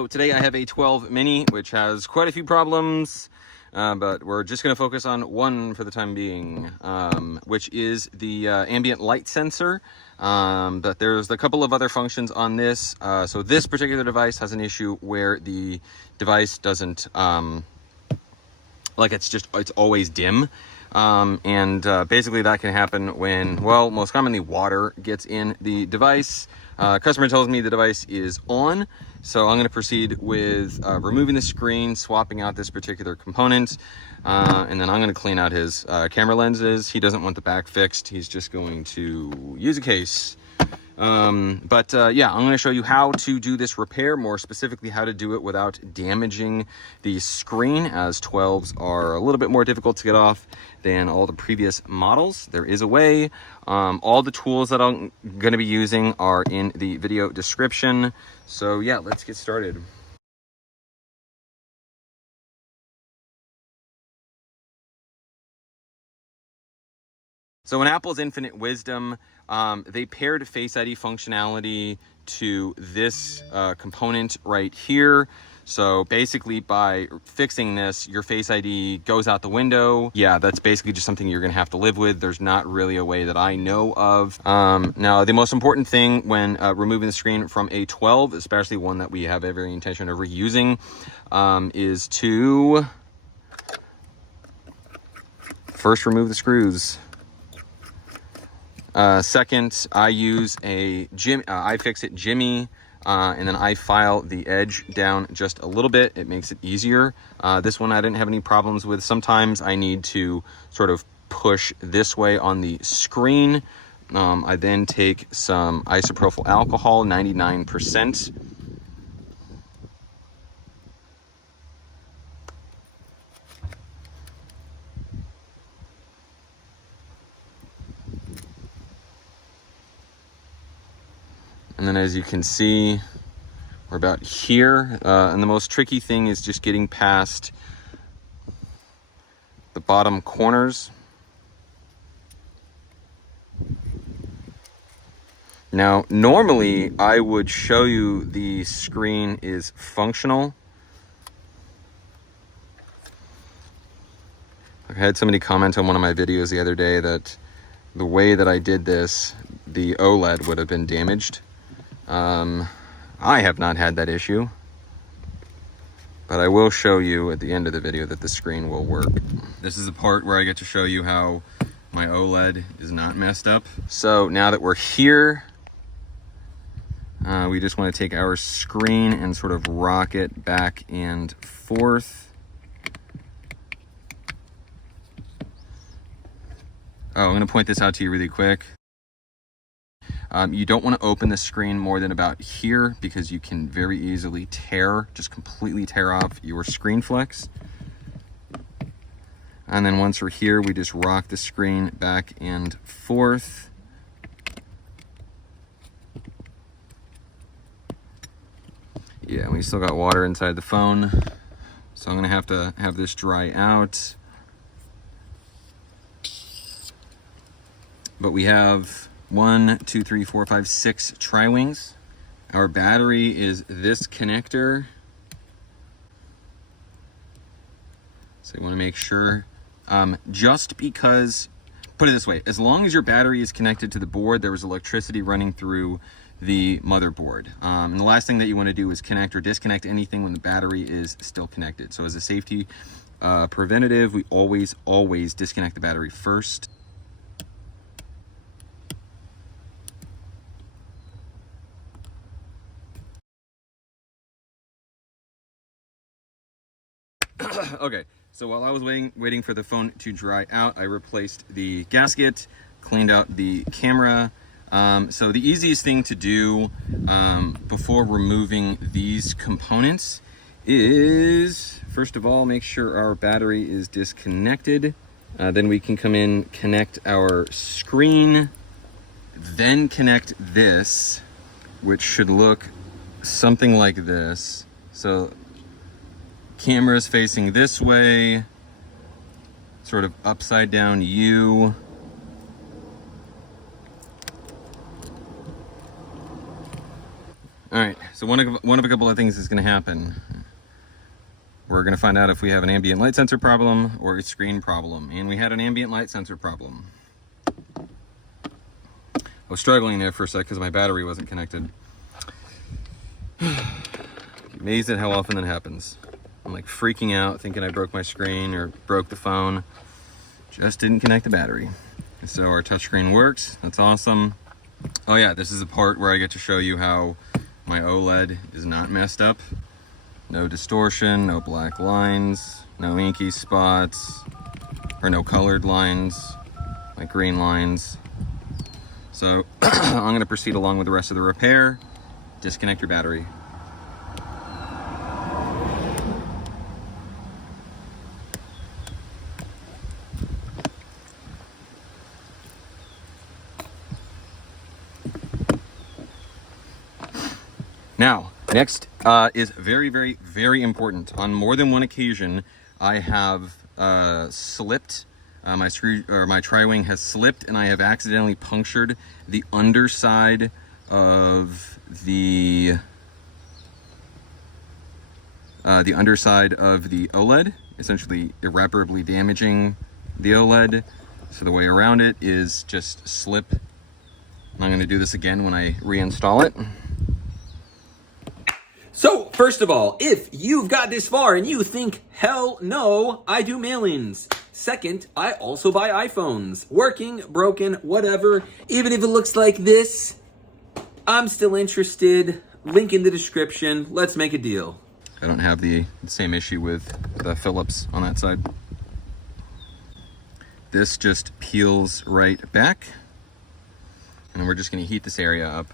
So today I have a 12 mini, which has quite a few problems, but we're just going to focus on one for the time being, which is the ambient light sensor. But there's a couple of other functions on this. So this particular device has an issue where the device doesn't, it's always dim. Basically that can happen when, well, most commonly water gets in the device. Customer tells me the device is on, so I'm going to proceed with removing the screen, swapping out this particular component, and then I'm going to clean out his camera lenses. He doesn't want the back fixed. He's just going to use a case. Yeah, I'm going to show you how to do this repair, more specifically how to do it without damaging the screen, as 12s are a little bit more difficult to get off than all the previous models. There is a way. All the tools that I'm going to be using are in the video description. So yeah, let's get started. So in Apple's infinite wisdom, they paired Face ID functionality to this component right here. So basically by fixing this, your Face ID goes out the window. Yeah, that's basically just something you're gonna have to live with. There's not really a way that I know of. Now, the most important thing when removing the screen from a 12, especially one that we have every intention of reusing, is to first remove the screws. Second, I use a iFixit Jimmy, and then I file the edge down just a little bit. It makes it easier. This one I didn't have any problems with. Sometimes I need to sort of push this way on the screen. I then take some isopropyl alcohol, 99%. And then as you can see, we're about here. And the most tricky thing is just getting past the bottom corners. Now, normally I would show you the screen is functional. I had somebody comment on one of my videos the other day that the way that I did this, the OLED would have been damaged. I have not had that issue, but I will show you at the end of the video that the screen will work. This is the part where I get to show you how my OLED is not messed up. So now that we're here, we just want to take our screen and sort of rock it back and forth. Oh, I'm going to point this out to you really quick. You don't want to open the screen more than about here because you can very easily just completely tear off your screen flex. And then once we're here, we just rock the screen back and forth. Yeah, we still got water inside the phone, so I'm going to have this dry out. But we have 1, 2, 3, 4, 5, 6 tri-wings. Our battery is this connector. So you want to make sure, just because, put it this way, as long as your battery is connected to the board, there is electricity running through the motherboard. And the last thing that you want to do is connect or disconnect anything when the battery is still connected. So as a safety preventative, we always disconnect the battery first. Okay, so while I was waiting for the phone to dry out, I replaced the gasket, cleaned out the camera. So the easiest thing to do before removing these components is, first of all, make sure our battery is disconnected. Then we can come in, connect our screen, then connect this, which should look something like this. So camera is facing this way, sort of upside down U. All right, So one of a couple of things is going to happen. We're going to find out if we have an ambient light sensor problem or a screen problem. And we had an ambient light sensor problem. I was struggling there for a sec because my battery wasn't connected. Amazed at how often that happens. I'm like freaking out, thinking I broke my screen or broke the phone. Just didn't connect the battery. So our touchscreen works. That's awesome. Oh yeah, this is the part where I get to show you how my OLED is not messed up. No distortion, no black lines, no inky spots, or no colored lines, like green lines. So I'm gonna proceed along with the rest of the repair. Disconnect your battery. Now, next is very, very, very important. On more than one occasion, I have slipped. My tri-wing has slipped, and I have accidentally punctured the underside of the OLED, essentially irreparably damaging the OLED. So the way around it is just slip. And I'm going to do this again when I reinstall it. So, first of all, if you've got this far and you think, hell no, I do mailings. Second, I also buy iPhones. Working, broken, whatever. Even if it looks like this, I'm still interested. Link in the description. Let's make a deal. I don't have the same issue with the Philips on that side. This just peels right back. And we're just going to heat this area up.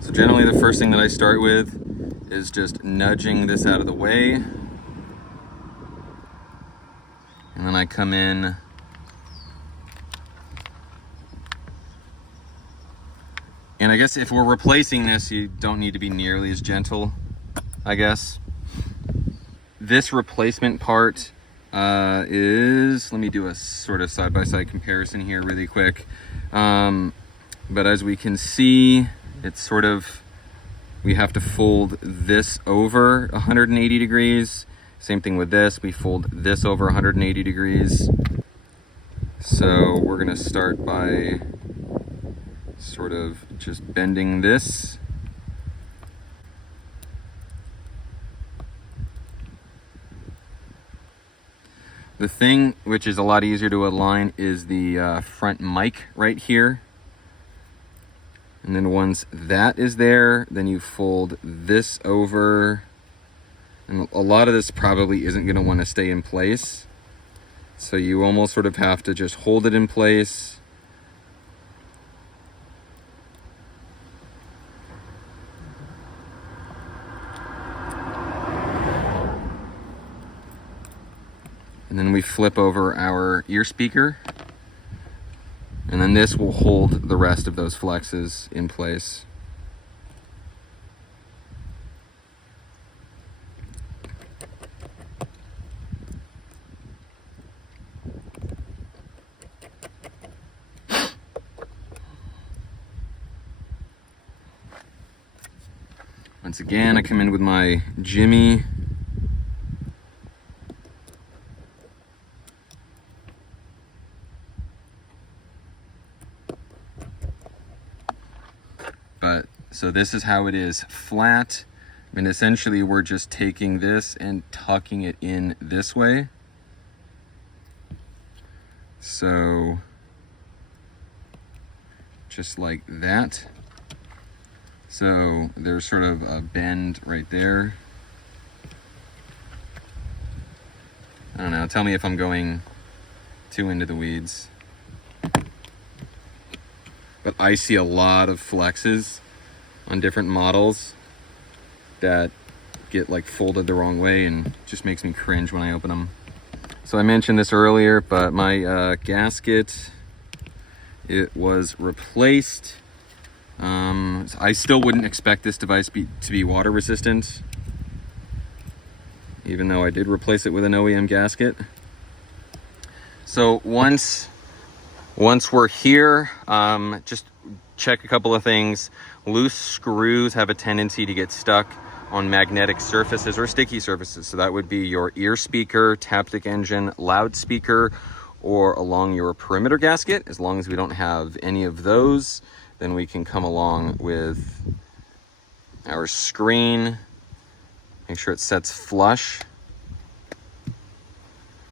So generally the first thing that I start with is just nudging this out of the way. And then I come in and I guess if we're replacing this, you don't need to be nearly as gentle, I guess. This replacement part is, let me do a sort of side-by-side comparison here really quick. But as we can see, it's sort of, we have to fold this over 180 degrees. Same thing with this, we fold this over 180 degrees. So we're gonna start by sort of just bending this. The thing which is a lot easier to align is the front mic right here. And then once that is there, then you fold this over. And a lot of this probably isn't going to want to stay in place. So you almost sort of have to just hold it in place. And then we flip over our ear speaker. And then this will hold the rest of those flexes in place. Once again, I come in with my jimmy. So this is how it is flat. I mean, essentially we're just taking this and tucking it in this way. So just like that. So there's sort of a bend right there. I don't know, tell me if I'm going too into the weeds. But I see a lot of flexes on different models that get like folded the wrong way and just makes me cringe when I open them. So I mentioned this earlier, but my gasket it was replaced. I still wouldn't expect this device to be water resistant, even though I did replace it with an OEM gasket. So once we're here, just check a couple of things. Loose screws have a tendency to get stuck on magnetic surfaces or sticky surfaces. So that would be your ear speaker, Taptic engine, loudspeaker, or along your perimeter gasket. As long as we don't have any of those, then we can come along with our screen. Make sure it sets flush